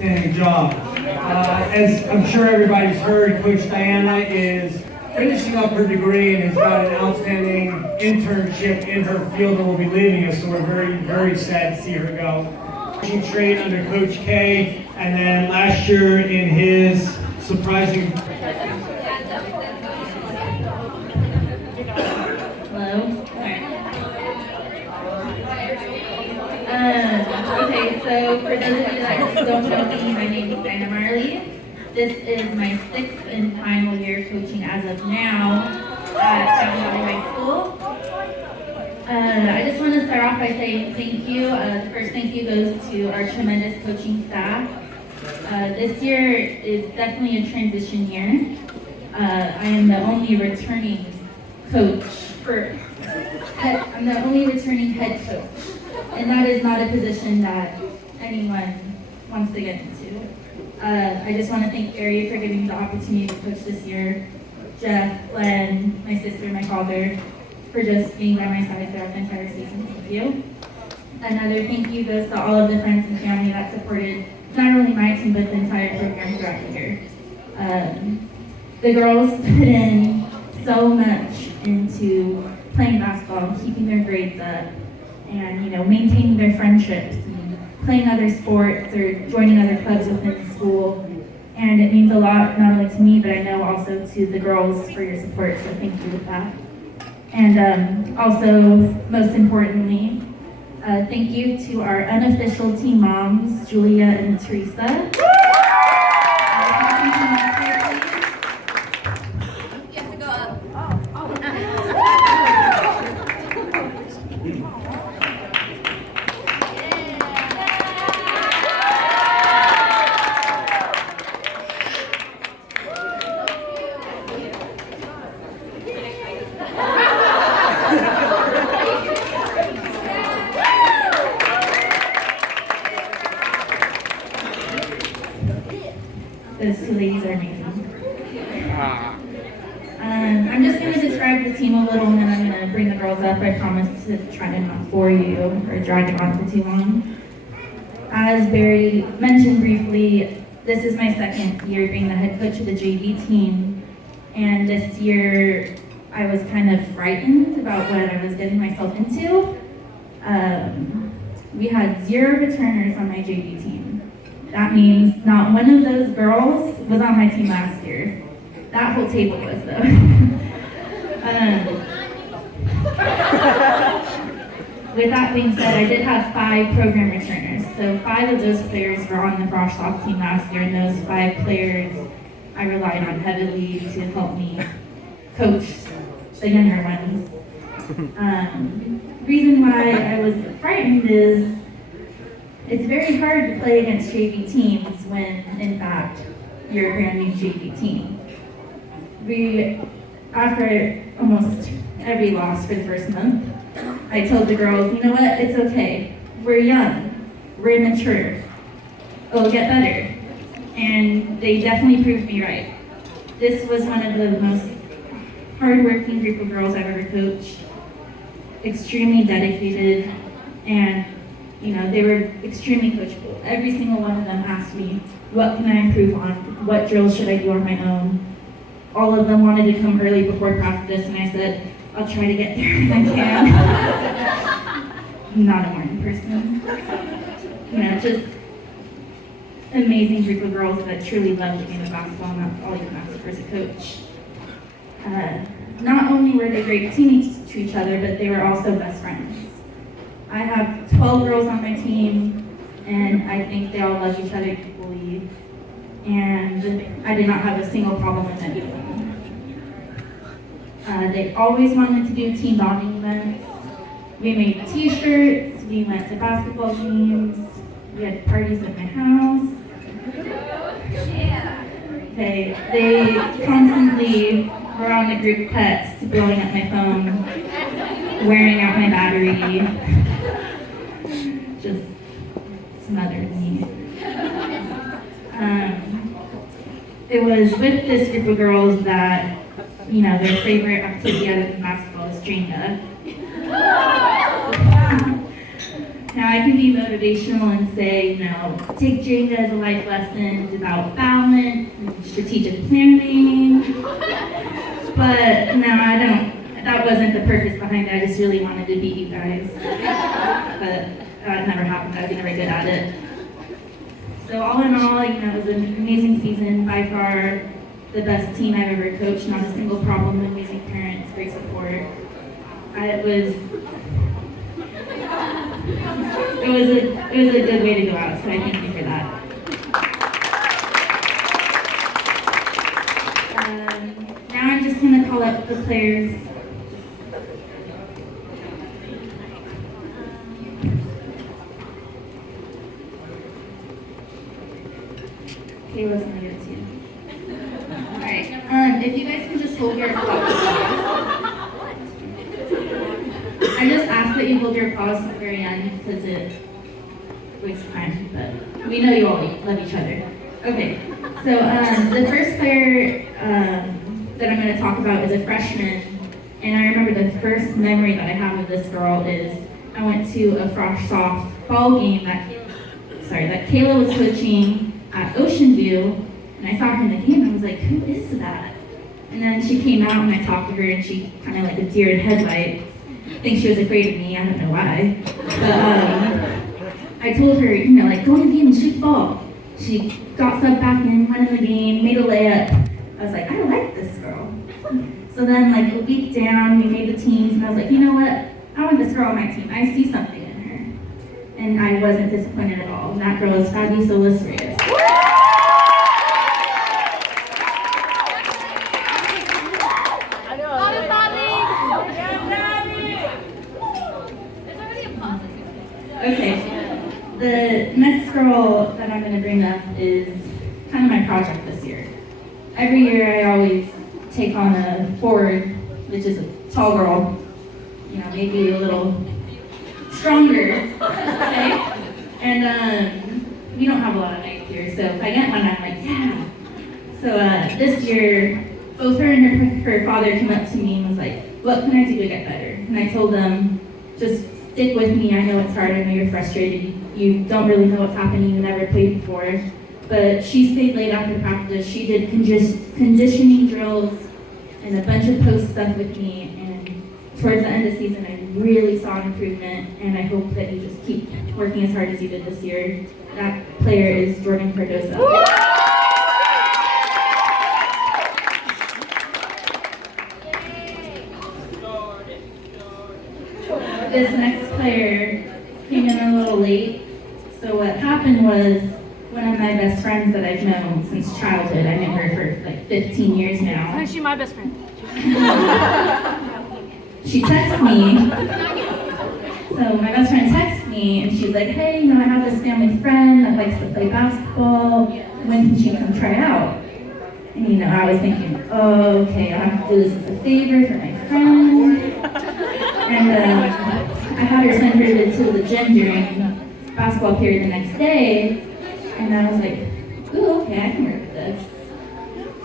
Outstanding job. As I'm sure everybody's heard, Coach Diana is finishing up her degree and has got an outstanding internship in her field and will be leaving us, so we're very, very sad to see her go. She trained under Coach K, and then last year in his surprising... Hello? Okay, so for those of you that don't know me, my name is Diana Marley. This is my 6th and final year coaching as of now at Fountain Valley High School. I just want to start off by saying thank you. The first thank you goes to our tremendous coaching staff. This year is definitely a transition year. I am the only returning coach I'm the only returning head coach, and that is not a position that anyone wants to get into. I just want to thank Gary for giving me the opportunity to coach this year, Jeff, Glenn, my sister, my father, for just being by my side throughout the entire season. Thank you. Another thank you goes to all of the friends and family that supported not only my team, but the entire program throughout the year. The girls put in so much into playing basketball, keeping their grades up, and maintaining their friendships, and playing other sports or joining other clubs within the school. And it means a lot, not only to me, but I know also to the girls for your support, so thank you with that. And also, most importantly, thank you to our unofficial team moms, Julia and Teresa. Those two ladies are amazing. I'm just going to describe the team a little, and then I'm going to bring the girls up. I promise to try to not bore you or drag it on for too long. As Barry mentioned briefly, this is my 2nd year being the head coach of the JV team, and this year I was kind of frightened about what I was getting myself into. We had 0 returners on my JV team. That means not one of those girls was on my team last year. That whole table was, though. With that being said, I did have 5 program returners. So 5 of those players were on the Frosh Soft team last year, and those 5 players I relied on heavily to help me coach the younger ones. Reason why I was frightened is it's very hard to play against JV teams when, in fact, you're a brand new JV team. After almost every loss for the first month, I told the girls, you know what, it's okay. We're young, we're immature, it'll get better. And they definitely proved me right. This was one of the most hardworking group of girls I've ever coached, extremely dedicated, and they were extremely coachable. Every single one of them asked me, what can I improve on? What drills should I do on my own? All of them wanted to come early before practice, and I said, I'll try to get there when I can. Not a morning person. Just amazing group of girls that truly love the game of basketball, and that's all you can ask for as a coach. Not only were they great teammates to each other, but they were also best friends. I have 12 girls on my team, and I think they all love each other equally, and I did not have a single problem with any of them. They always wanted to do team bonding events. We made t-shirts, we went to basketball games, we had parties at my house. They constantly were on the group text, blowing up my phone, wearing out my battery, just smothered me. It was with this group of girls that, their favorite activity other than basketball is Jenga. Now I can be motivational and say, take Jenga as a life lesson. It's about balance and strategic planning. But no, I don't. That wasn't the purpose behind it. I just really wanted to beat you guys. But that never happened. I was never good at it. So all in all, it was an amazing season. By far, the best team I've ever coached. Not a single problem. Amazing parents, great support. It was a good way to go out. So I thank you for that. Now I'm just going to call up the players. Kayla's going to give it to you. Alright, if you guys can just hold your applause. I just ask that you hold your applause at the very end because it wastes time, but we know you all love each other. Okay, so the first player that I'm going to talk about is a freshman, and I remember the first memory that I have of this girl is I went to a frosh softball game that Kayla was coaching at Ocean View, and I saw her in the game, and I was like, who is that? And then she came out, and I talked to her, and she kind of like a deer in headlights. I think she was afraid of me, I don't know why. But I told her, go in the game and shoot the ball. She got subbed back in, went in the game, made a layup. I was like, I like this girl. So then a week down, we made the teams, and I was like, you know what? I want this girl on my team. I see something in her. And I wasn't disappointed at all. And that girl is Fvhs Reyes. Okay, the next girl that I'm going to bring up is kind of my project this year. Every year I always take on a forward, which is a tall girl, maybe a little stronger, okay? And we don't have a lot of height here, so if I get one, I'm like, yeah. So this year, both her and her father came up to me and was like, what can I do to get better? And I told them, just stick with me. I know it's hard. I know you're frustrated. You don't really know what's happening. You never played before. But she stayed late after practice. She did conditioning drills and a bunch of post stuff with me. And towards the end of the season, I really saw an improvement. And I hope that you just keep working as hard as you did this year. That player is Jordan Cardoso. This next player came in a little late. So what happened was, one of my best friends that I've known since childhood, I know her for 15 years now. Is she my best friend? She texted me. So my best friend texted me and she's like, hey, I have this family friend that likes to play basketball. When can she come try out? And I was thinking, oh, okay, I'll have to do this as a favor for my friend. And I had her send her to the gym during basketball period the next day, and I was like, ooh, okay, I can work with this.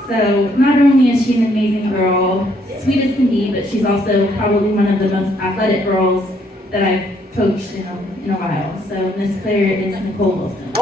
So not only is she an amazing girl, sweet as can be, but she's also probably one of the most athletic girls that I've coached in a while. So this player is Nicole Wilson.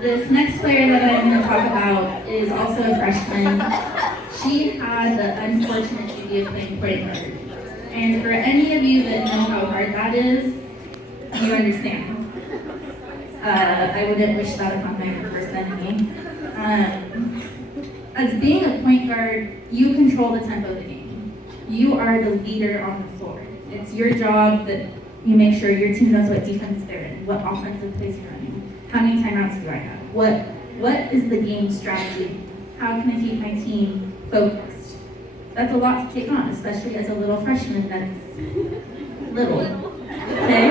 This next player that I'm going to talk about is also a freshman. She had the unfortunate duty of playing point guard. And for any of you that know how hard that is, you understand. I wouldn't wish that upon my worst enemy. As being a point guard, you control the tempo of the game. You are the leader on the floor. It's your job that you make sure your team knows what defense they're in, what offensive plays you're running. How many timeouts do I have? What is the game strategy? How can I keep my team focused? That's a lot to take on, especially as a little freshman that's little. Okay?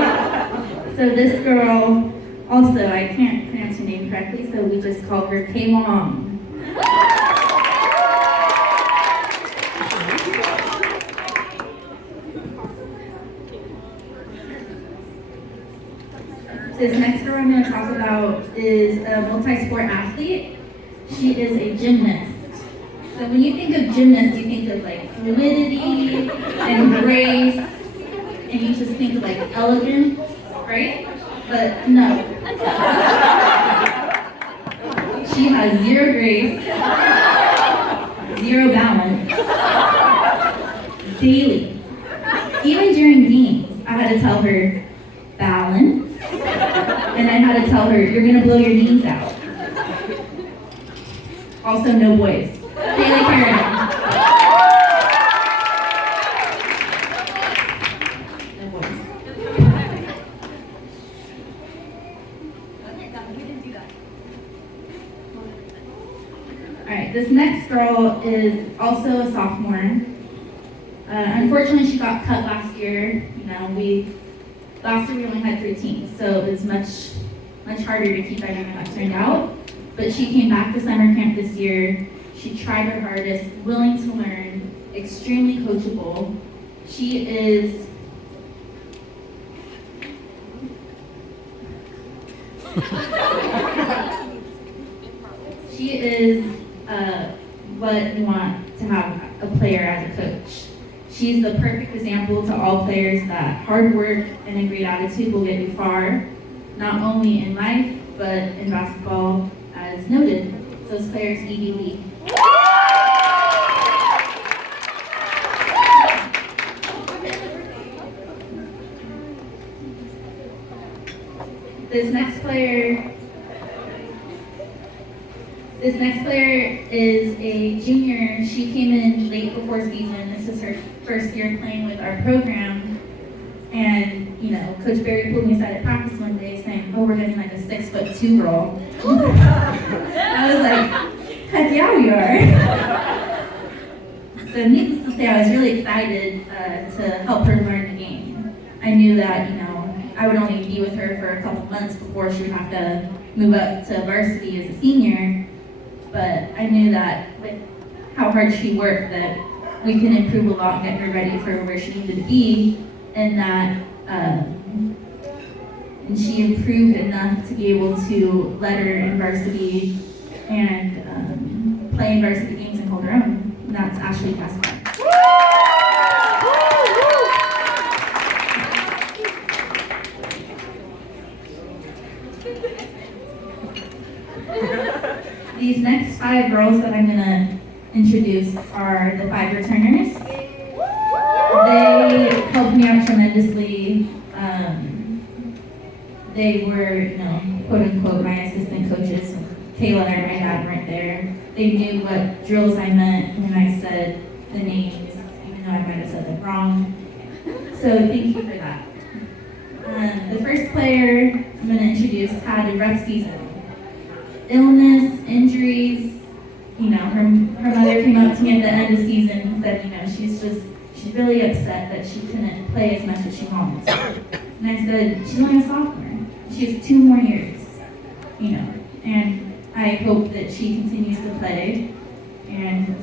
So this girl, also, I can't pronounce her name correctly, so we just call her K-Long. This next girl I'm going to talk about is a multi-sport athlete. She is a gymnast. So when you think of gymnast, you think of like fluidity and grace, and you just think of like elegance, right? But no. She has zero grace, zero balance, daily. Even during games, I had to tell her, balance. And I had to tell her, you're gonna blow your knees out. Also, no boys. Daily parenting. No boys. Alright, this next girl is also a sophomore. Unfortunately, she got cut last year. Last year we only had 3 teams, so it was much harder to keep everyone that turned out. But she came back to summer camp this year. She tried her hardest, willing to learn, extremely coachable. She is what you want to have a player as a coach. She's the perfect example to all players that hard work and a great attitude will get you far, not only in life, but in basketball, as noted. So this player is Evie Lee. This next player is a junior. She came in late before season. This is her first year playing with our program. And, Coach Barry pulled me aside at practice one day saying, oh, we're getting like a 6'2" girl. I was like, heck yeah, we are. So needless to say, I was really excited to help her learn the game. I knew that, I would only be with her for a couple months before she would have to move up to varsity as a senior. But I knew that with how hard she worked, that we can improve a lot and get her ready for where she needed to be, and that and she improved enough to be able to let her in varsity and play in varsity games and hold her own. And that's Ashley Pascal. These next 5 girls that I'm going to introduce are the 5 returners. They helped me out tremendously. They were, quote unquote, my assistant coaches. Kayla and my dad weren't there. They knew what drills I meant when I said the names, even though I might have said them wrong. So thank you for that. The first player I'm going to introduce had a rough season. Illness, injuries, her mother came up to me at the end of the season and said, she's really upset that she couldn't play as much as she wanted to. And I said, she's only a sophomore. She has 2 more years, and I hope that she continues to play. And,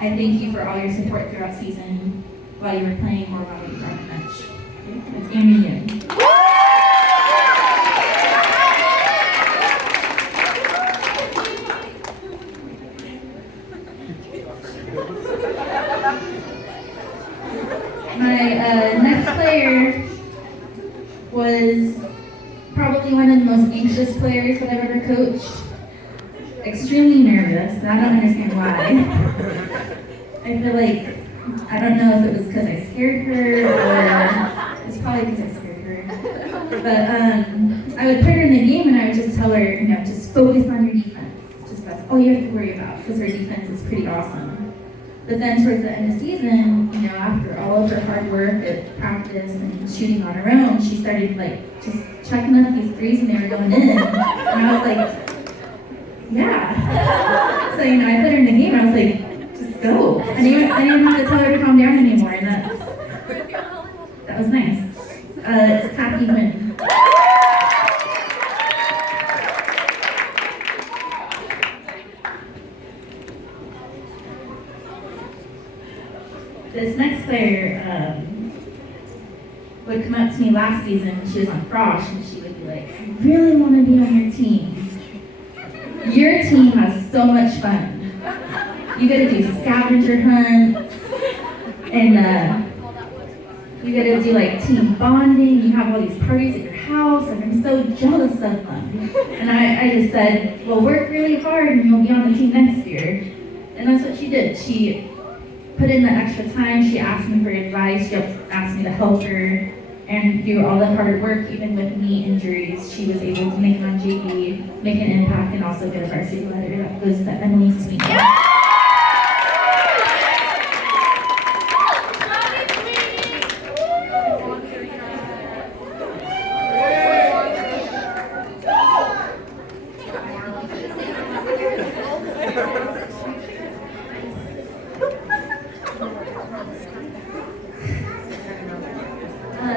I thank you for all your support throughout season while you were playing or while you were on the bench. It's Amy Yoon. My next player was probably one of the most anxious players that I've ever coached. Extremely nervous, and I don't understand why. I feel like, I don't know if it was because I scared her, or it's probably because I scared her. But I would put her in the game and I would just tell her, just focus on your defense. Just that's all you have to worry about, because her defense is pretty awesome. But then towards the end of the season, after all of her hard work at practice and shooting on her own, she started just checking up these threes and they were going in. And I was like, yeah. So, I put her in the game and I was like, just go. I didn't even have to tell her to calm down anymore. And that was nice. It's Kathy Wynn. this next player would come up to me last season when she was on Frosh, and she would be like, I really want to be on your team. Your team has so much fun. You get to do scavenger hunts, and you get to do like team bonding. You have all these parties at your house, and I'm so jealous of them. And I just said, well, work really hard and you'll be on the team next year. And that's what she did. She put in the extra time. She asked me for advice. She asked me to help her and do all the hard work. Even with knee injuries, she was able to make it on JV, make an impact, and also get a varsity letter. That goes to Emily Sweet.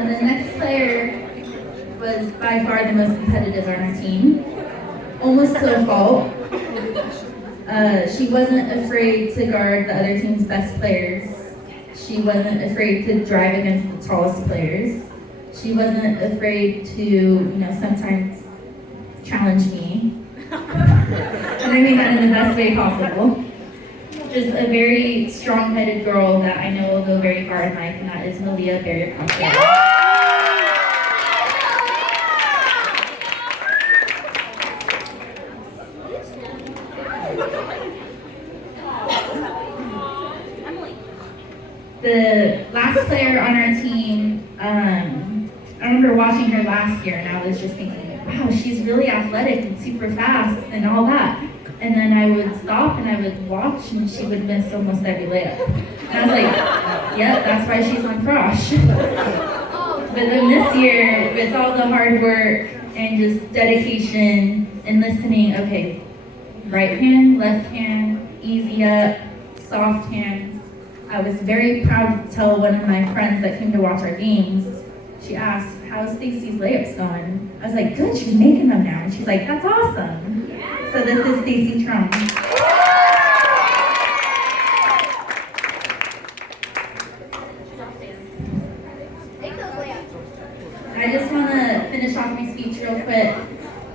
The next player was by far the most competitive on our team, almost to a fault. She wasn't afraid to guard the other team's best players. She wasn't afraid to drive against the tallest players. She wasn't afraid to, sometimes challenge me. And I mean that in the best way possible. Just a very strong-headed girl that I know will go very far in life, and that is Malia Barrier-Crocker. The last player on our team, I remember watching her last year, and I was just thinking, wow, she's really athletic and super fast and all that. And then I would stop and I would watch, and she would miss almost every layup. And I was like, yep, that's why she's on Frosh. But then this year, with all the hard work and just dedication and listening, okay, right hand, left hand, easy up, soft hands. I was very proud to tell one of my friends that came to watch our games. She asked, how's Stacy's layups going? I was like, good, she's making them now. And she's like, that's awesome. So this is Stacy Trump. I just want to finish off my speech real quick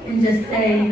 and just say,